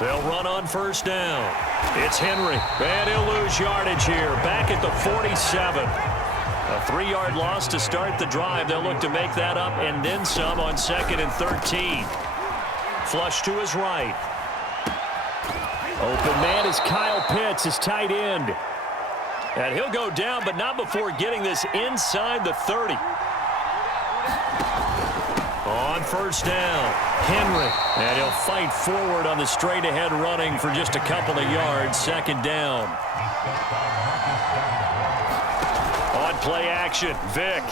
They'll run on first down. It's Henry, and he'll lose yardage here. Back at the 47. A 3-yard loss to start the drive. They'll look to make that up and then some on 2nd and 13. Flush to his right. Open man is Kyle Pitts, his tight end. And he'll go down, but not before getting this inside the 30. On first down, Henry. And he'll fight forward on the straight-ahead running for just a couple of yards. 2nd down. On play action, Vick.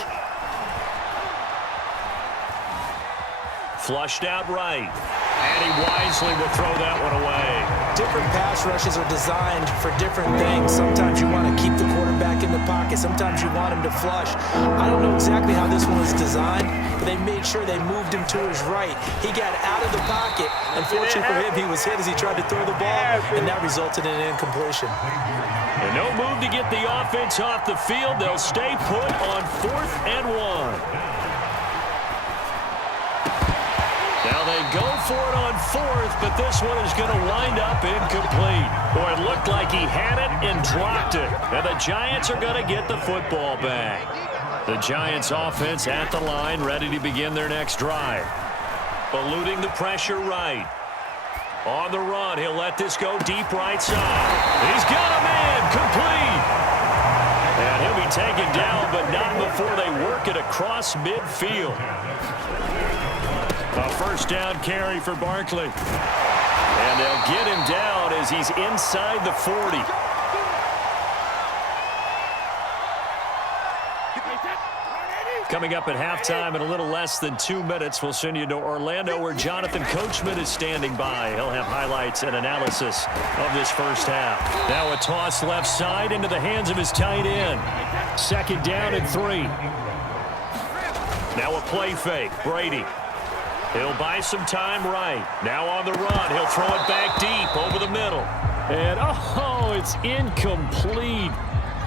Flushed out right. And he wisely will throw that one away. Different pass rushes are designed for different things. Sometimes you want to keep the quarterback in the pocket. Sometimes you want him to flush. I don't know exactly how this one was designed, but they made sure they moved him to his right. He got out of the pocket. Unfortunately for him, he was hit as he tried to throw the ball, and that resulted in an incompletion. And no move to get the offense off the field. They'll stay put on 4th and 1. Now they go for it on 4th, but this one is going to wind up incomplete. Boy, it looked like he had it and dropped it. And the Giants are going to get the football back. The Giants offense at the line, ready to begin their next drive. Eluding the pressure right. On the run, he'll let this go deep right side. He's got a man, complete. And he'll be taken down, but not before they work it across midfield. A first down carry for Barkley. And they'll get him down as he's inside the 40. Coming up at halftime in a little less than 2 minutes, we'll send you to Orlando where Jonathan Coachman is standing by. He'll have highlights and analysis of this first half. Now a toss left side into the hands of his tight end. 2nd down and 3. Now a play fake. Brady. He'll buy some time right. Now on the run. He'll throw it back deep over the middle. And, oh, it's incomplete.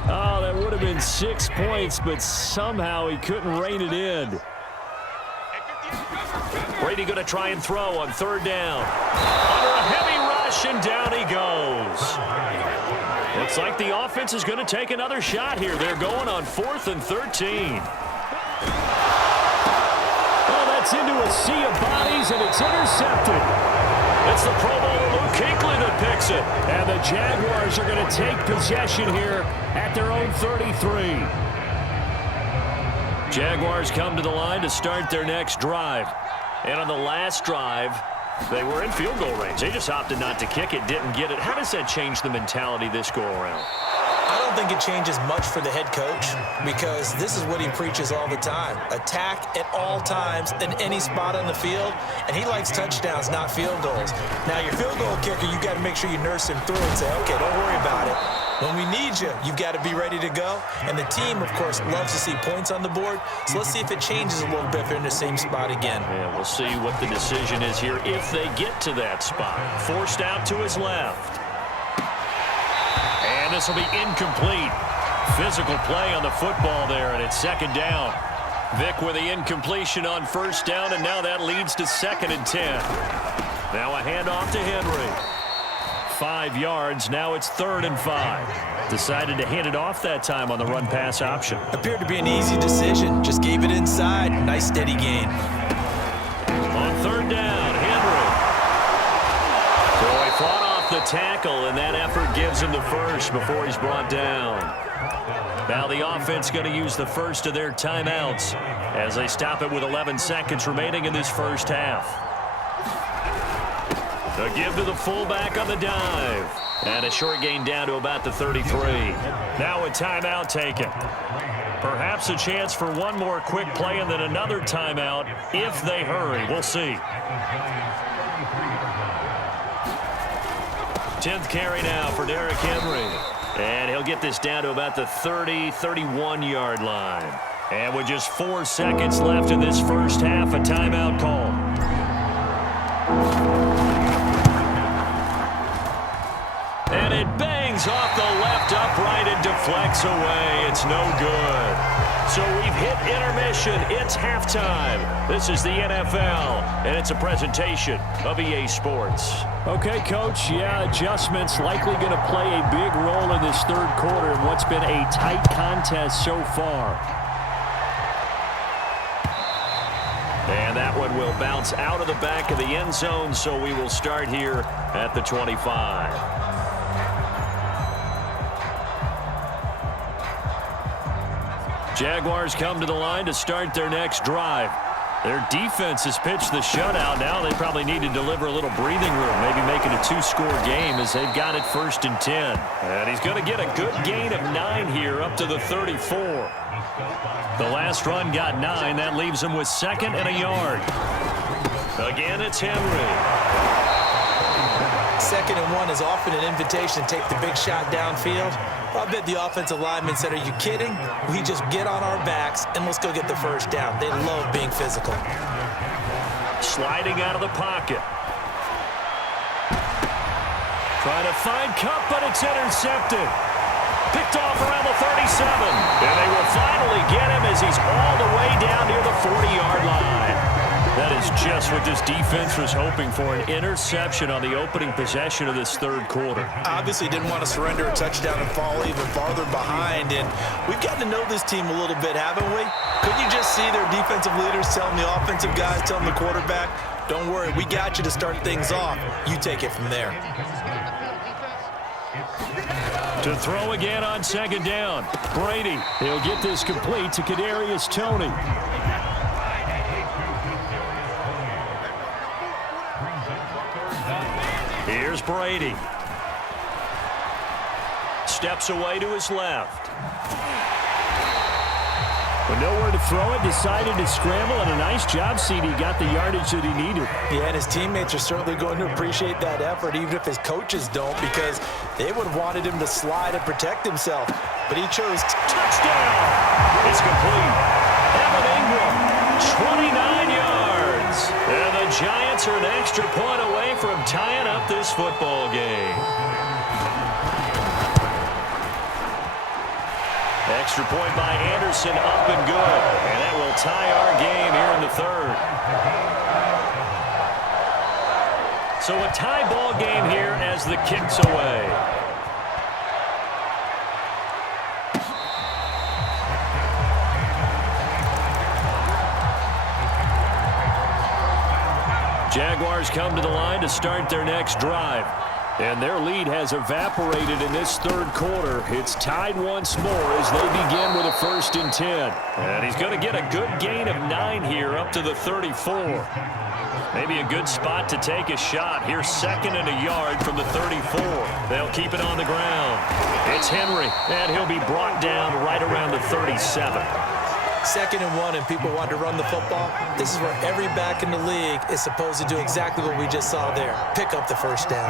Oh, that would have been 6 points, but somehow he couldn't rein it in. Brady going to try and throw on 3rd down. Under a heavy rush, and down he goes. Looks like the offense is going to take another shot here. They're going on 4th and 13. It's into a sea of bodies, and it's intercepted. It's the Pro Bowler Luke Kuechly that picks it. And the Jaguars are going to take possession here at their own 33. Jaguars come to the line to start their next drive. And on the last drive, they were in field goal range. They just opted not to kick it, didn't get it. How does that change the mentality this go-around? I don't think it changes much for the head coach because this is what he preaches all the time. Attack at all times in any spot on the field, and he likes touchdowns, not field goals. Now, your field goal kicker, you got to make sure you nurse him through and say, okay, don't worry about it. When we need you, you've got to be ready to go. And the team, of course, loves to see points on the board. So let's see if it changes a little bit if they're in the same spot again. Yeah, we'll see what the decision is here if they get to that spot. Forced out to his left. And this will be incomplete. Physical play on the football there, and it's 2nd down. Vick with the incompletion on 1st down, and now that leads to 2nd and 10. Now a handoff to Henry. 5 yards. Now it's 3rd and 5. Decided to hand it off that time on the run-pass option. Appeared to be an easy decision. Just gave it inside. Nice steady gain. On 3rd down, Henry. So he fought off the tackle, and that effort gives him the first before he's brought down. Now the offense going to use the first of their timeouts as they stop it with 11 seconds remaining in this first half. A give to the fullback on the dive. And a short gain down to about the 33. Now a timeout taken. Perhaps a chance for one more quick play and then another timeout if they hurry. We'll see. 10th carry now for Derrick Henry. And he'll get this down to about the 30, 31-yard line. And with just 4 seconds left in this first half, a timeout call. And it bangs off the left upright and deflects away. It's no good. So we've hit intermission. It's halftime. This is the NFL, and it's a presentation of EA Sports. Okay, Coach, yeah, adjustments likely going to play a big role in this third quarter in what's been a tight contest so far. And that one will bounce out of the back of the end zone, so we will start here at the 25. Jaguars come to the line to start their next drive. Their defense has pitched the shutout. Now they probably need to deliver a little breathing room, maybe make it a two-score game as they've got it 1st and 10. And he's going to get a good gain of 9 here up to the 34. The last run got 9. That leaves him with 2nd and a yard. Again, it's Henry. 2nd and 1 is often an invitation to take the big shot downfield. I bet the offensive lineman said, are you kidding? We just get on our backs and let's go get the first down. They love being physical. Sliding out of the pocket. Trying to find Cup, but it's intercepted. Picked off around the 37. And they will finally get him as he's all the way down near the 40-yard line. That is just what this defense was hoping for, an interception on the opening possession of this third quarter. Obviously didn't want to surrender a touchdown and fall even farther behind. And we've gotten to know this team a little bit, haven't we? Couldn't you just see their defensive leaders telling the offensive guys, telling the quarterback, don't worry, we got you to start things off. You take it from there. To throw again on 2nd down. Brady. He'll get this complete to Kadarius Toney. Here's Brady. Steps away to his left. With nowhere to throw it, decided to scramble, and a nice job, CD. Got the yardage that he needed. Yeah, and his teammates are certainly going to appreciate that effort, even if his coaches don't, because they would have wanted him to slide and protect himself. But he chose touchdown. It's complete. Evan Ingram, 29 yards. And the Giants are an extra point away from tying up this football game. Extra point by Anderson, up and good. And that will tie our game here in the 3rd. So a tie ball game here as the kick's away. Jaguars come to the line to start their next drive. And their lead has evaporated in this third quarter. It's tied once more as they begin with a 1st and 10. And he's going to get a good gain of 9 here up to the 34. Maybe a good spot to take a shot. Here's 2nd and a yard from the 34. They'll keep it on the ground. It's Henry, and he'll be brought down right around the 37. 2nd and 1 and people want to run the football. This is where every back in the league is supposed to do exactly what we just saw there. Pick up the first down.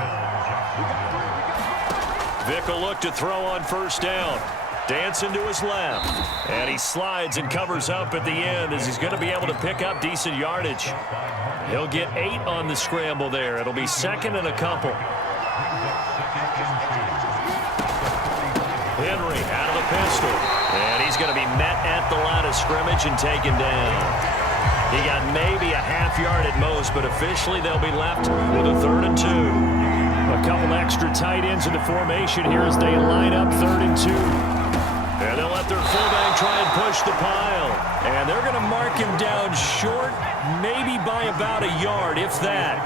Vick will look to throw on 1st down. Dancing to his left. And he slides and covers up at the end as he's going to be able to pick up decent yardage. He'll get 8 on the scramble there. It'll be 2nd and a couple. Henry out of the pistol. And he's going to be met at the line of scrimmage and taken down. He got maybe a half yard at most, but officially they'll be left with a 3rd and 2. A couple extra tight ends in the formation here as they line up 3rd and 2. And they'll let their fullback try and push the pile. And they're going to mark him down short, maybe by about a yard, if that.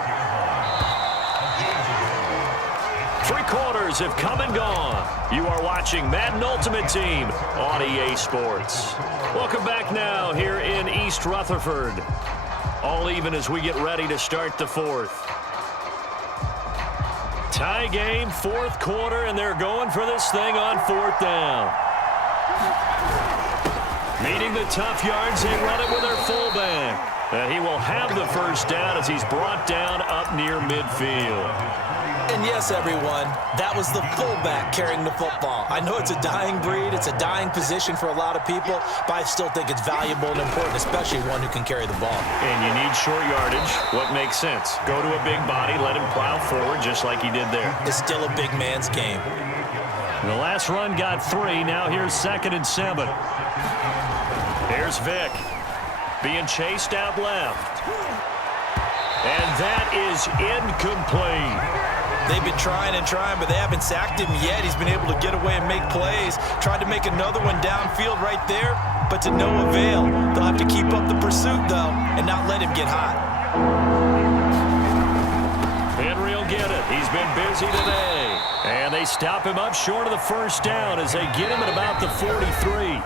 3 quarters have come and gone. You are watching Madden Ultimate Team on EA Sports. Welcome back now here in East Rutherford. All even as we get ready to start the 4th. Tie game, 4th quarter, and they're going for this thing on 4th down. Meeting the tough yards, they run it with their fullback. And he will have the first down as he's brought down up near midfield. And yes, everyone, that was the fullback carrying the football. I know it's a dying breed, it's a dying position for a lot of people, but I still think it's valuable and important, especially one who can carry the ball. And you need short yardage. What makes sense? Go to a big body, let him plow forward just like he did there. It's still a big man's game. The last run got 3. Now here's 2nd and 7. Here's Vick. Being chased out left. And that is incomplete. They've been trying and trying, but they haven't sacked him yet. He's been able to get away and make plays. Tried to make another one downfield right there, but to no avail. They'll have to keep up the pursuit, though, and not let him get hot. Henry will get it. He's been busy today. And they stop him up short of the first down as they get him at about the 43.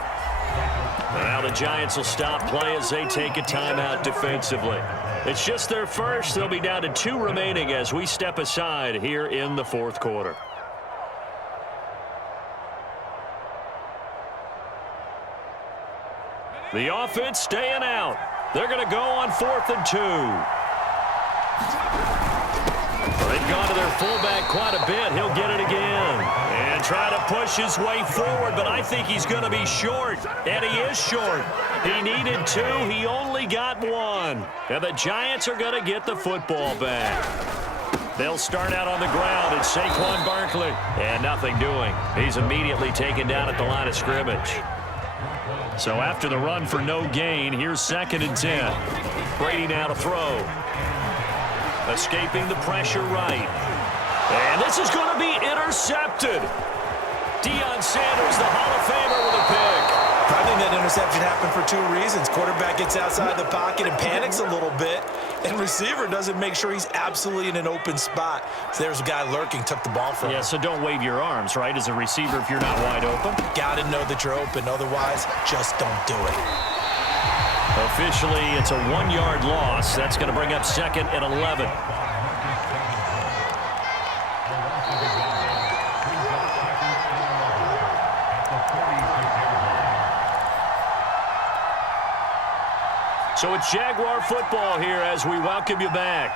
Now the Giants will stop play as they take a timeout defensively. It's just their first. They'll be down to 2 remaining as we step aside here in the fourth quarter. The offense staying out. They're going to go on 4th and 2. They've gone to their fullback quite a bit. He'll get it again. And try to push his way forward, but I think he's going to be short. And he is short. He needed 2. He only got 1. And the Giants are going to get the football back. They'll start out on the ground. It's Saquon Barkley. And nothing doing. He's immediately taken down at the line of scrimmage. So after the run for no gain, here's 2nd and 10. Brady now to throw. Escaping the pressure right. And this is going to be intercepted. Deion Sanders, the Hall of Famer, with a pick. I think that interception happened for 2 reasons. Quarterback gets outside the pocket and panics a little bit, and receiver doesn't make sure he's absolutely in an open spot. So there's a guy lurking, took the ball from him. Yeah, so don't wave your arms, right, as a receiver if you're not wide open. Got to know that you're open. Otherwise, just don't do it. Officially, it's a 1-yard loss. That's going to bring up 2nd and 11. So it's Jaguar football here as we welcome you back.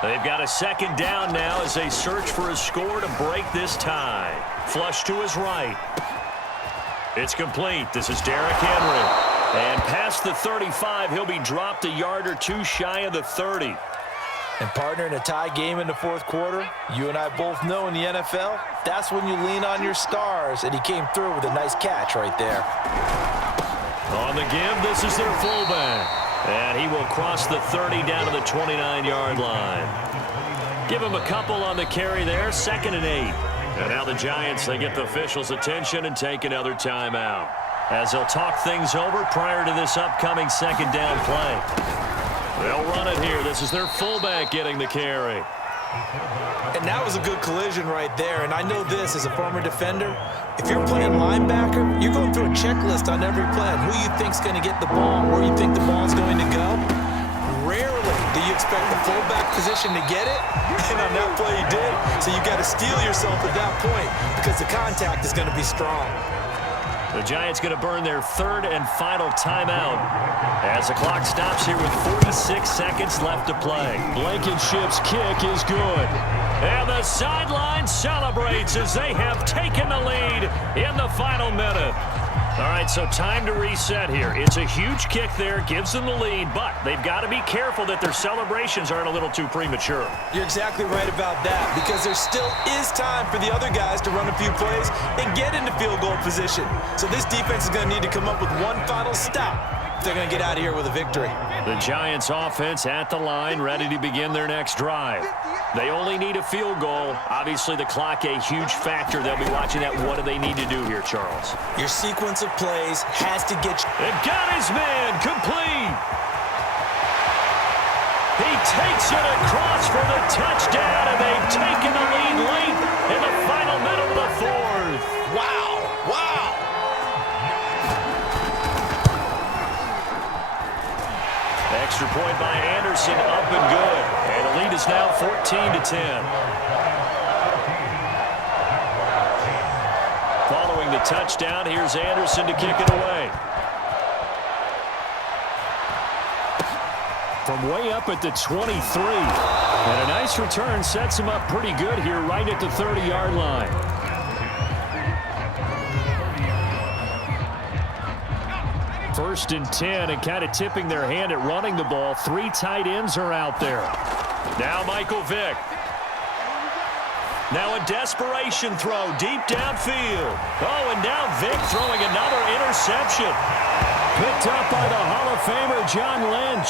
They've got a 2nd down now as they search for a score to break this tie. Flush to his right. It's complete. This is Derrick Henry. And past the 35, he'll be dropped a yard or 2 shy of the 30. And partner, in a tie game in the fourth quarter, you and I both know in the NFL, that's when you lean on your stars. And he came through with a nice catch right there. On the give, this is their fullback. And he will cross the 30 down to the 29-yard line. Give him a couple on the carry there, 2nd and 8. And now the Giants, they get the officials' attention and take another timeout, as they'll talk things over prior to this upcoming 2nd down play. They'll run it here. This is their fullback getting the carry. And that was a good collision right there. And I know this as a former defender. If you're playing linebacker, you're going through a checklist on every play on who you think's going to get the ball, where you think the ball's going to go. Rarely do you expect the fullback position to get it. And on that play, he did. So you got to steel yourself at that point because the contact is going to be strong. The Giants going to burn their 3rd and final timeout as the clock stops here with 46 seconds left to play. Blankenship's kick is good. And the sideline celebrates as they have taken the lead in the final minute. All right, so time to reset here. It's a huge kick there, gives them the lead, but they've got to be careful that their celebrations aren't a little too premature. You're exactly right about that, because there still is time for the other guys to run a few plays and get into field goal position. So this defense is going to need to come up with one final stop if they're going to get out of here with a victory. The Giants offense at the line, ready to begin their next drive. They only need a field goal. Obviously, the clock a huge factor. They'll be watching that. What do they need to do here, Charles? Your sequence of plays has to get you. And got his man complete. He takes it across for the touchdown, and they've taken the lead late in the final minute of the 4th. Wow. Wow. Extra point by Anderson, up and good. And the lead is now 14-10. Following the touchdown, here's Anderson to kick it away. From way up at the 23. And a nice return sets him up pretty good here right at the 30-yard line. First and 10, and kind of tipping their hand at running the ball. 3 tight ends are out there. Now Michael Vick. Now a desperation throw deep downfield. Oh, and now Vick throwing another interception. Picked up by the Hall of Famer John Lynch.